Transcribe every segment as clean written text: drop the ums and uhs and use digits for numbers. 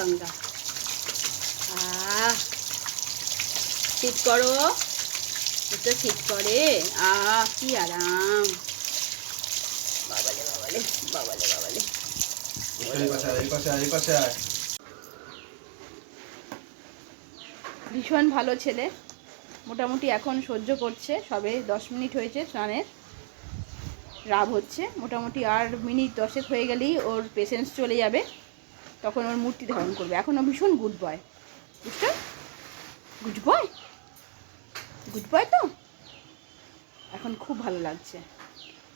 লঙ্কা। শীত করো, একটু শীত করে। কি আরাম। বাবালে বাবালে বাবালে বাবালে। ভীষণ ভালো ছেলে, মোটামুটি এখন সহ্য করছে। সবে 10 মিনিট হয়েছে স্নানের, রাব হচ্ছে মোটামুটি। আর মিনিট 10 হয়ে গেলেই ওর পেশেন্স চলে যাবে, তখন ওর মূর্তি ধারণ করবে। এখন ও ভীষণ গুড বয়, বুঝছো? গুড বয়, গুড বয় তো এখন খুব ভালো লাগছে।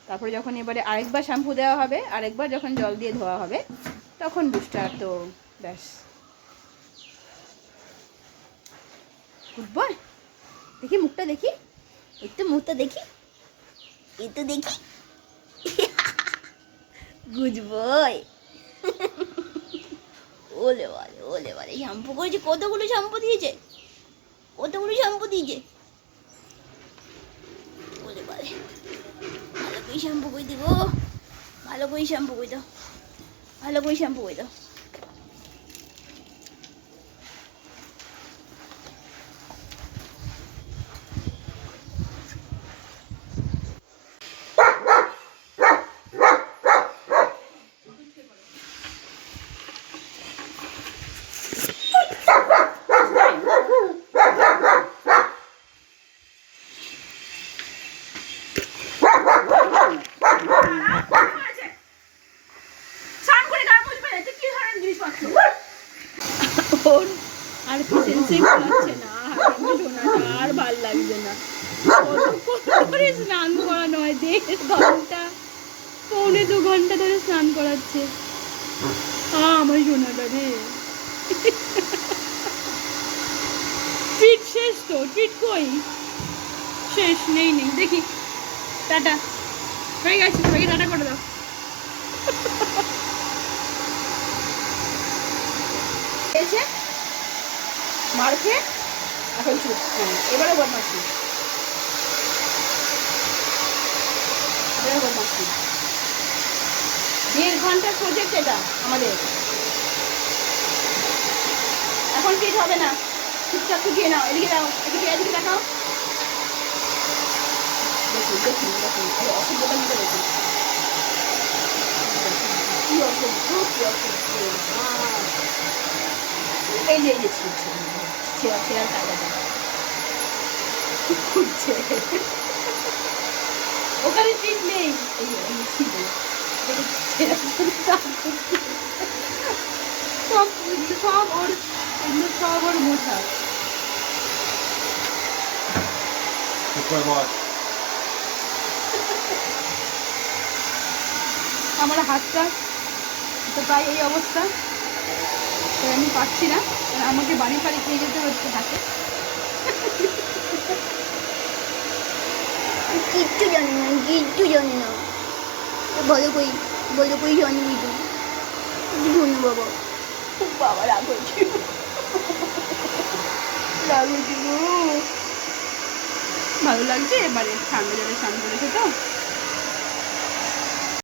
তারপরে যখন এবারে আরেকবার শ্যাম্পু দেওয়া হবে, আরেকবার যখন জল দিয়ে ধোয়া হবে, তখন বুস্টার তো ব্যাস। Good boy. দেখি মুখটা, দেখি একটু মুখটা দেখি, এই তো দেখি। Good boy. ওলে বলে ওলে বলে। শ্যাম্পু করেছে, কতগুলো শ্যাম্পু দিয়েছে, কতগুলো শ্যাম্পু দিয়েছে। ওলে বলে ভালো করে শ্যাম্পু করে দিব, ভালো করে শ্যাম্পু করে দাও, ভালো করে শ্যাম্পু করে দাও। ওর আর পেশেন্সই কুলাচ্ছে না, শোনাটা আর ভাল লাগছে না। করে স্নান করানো হয় 1.5 ঘন্টা, 1.25 ঘন্টা ধরে স্নান করাচ্ছে। আমার শোনাটা রে। ট্রিট শেষ তো, ট্রিট কই শেষ? নেই নেই, দেখি। টাটা হয়ে গেছে, সবাইকে টাটা করে দাও। মার খেয়ে এখন চুপ। এবারে বদমাসি, এবারে বদমাসি। 1.5 ঘন্টার প্রজেক্ট এটা আমাদের। এখন ট্রিট হবে না, চুপচাপ ফুটিয়ে নাও। এদিকে দাও, এদিকে এদিকে দেখাও। দেখুন দেখুন দেখুন, অসভ্যতার মধ্যে দেখুন কি অসভ্য, কি অসভ্য। এই যে এই যে ছেঁড়া ছেঁড়া কায়দাটা খুঁজছে। ওখানে ট্রিট নেই, এই যে ছিল সব সব ওর, এগুলো সব ওর মোছা। আমার হাতটা তো প্রায় এই অবস্থা, আমি পাচ্ছি না, আমাকে বাড়ি ফাড়ি খেয়ে যেতে হচ্ছে হাতে। কিচ্ছু জানি না, কিচ্ছু জানি না। ভালো কই, ভালো কই জানি তো ধন্য বাবা। খুব বাবা রাগ হয়েছে, রাগ হয়েছে গো। ভালো লাগছে, এবারে ঠান্ডা জলে স্নান করেছে তো।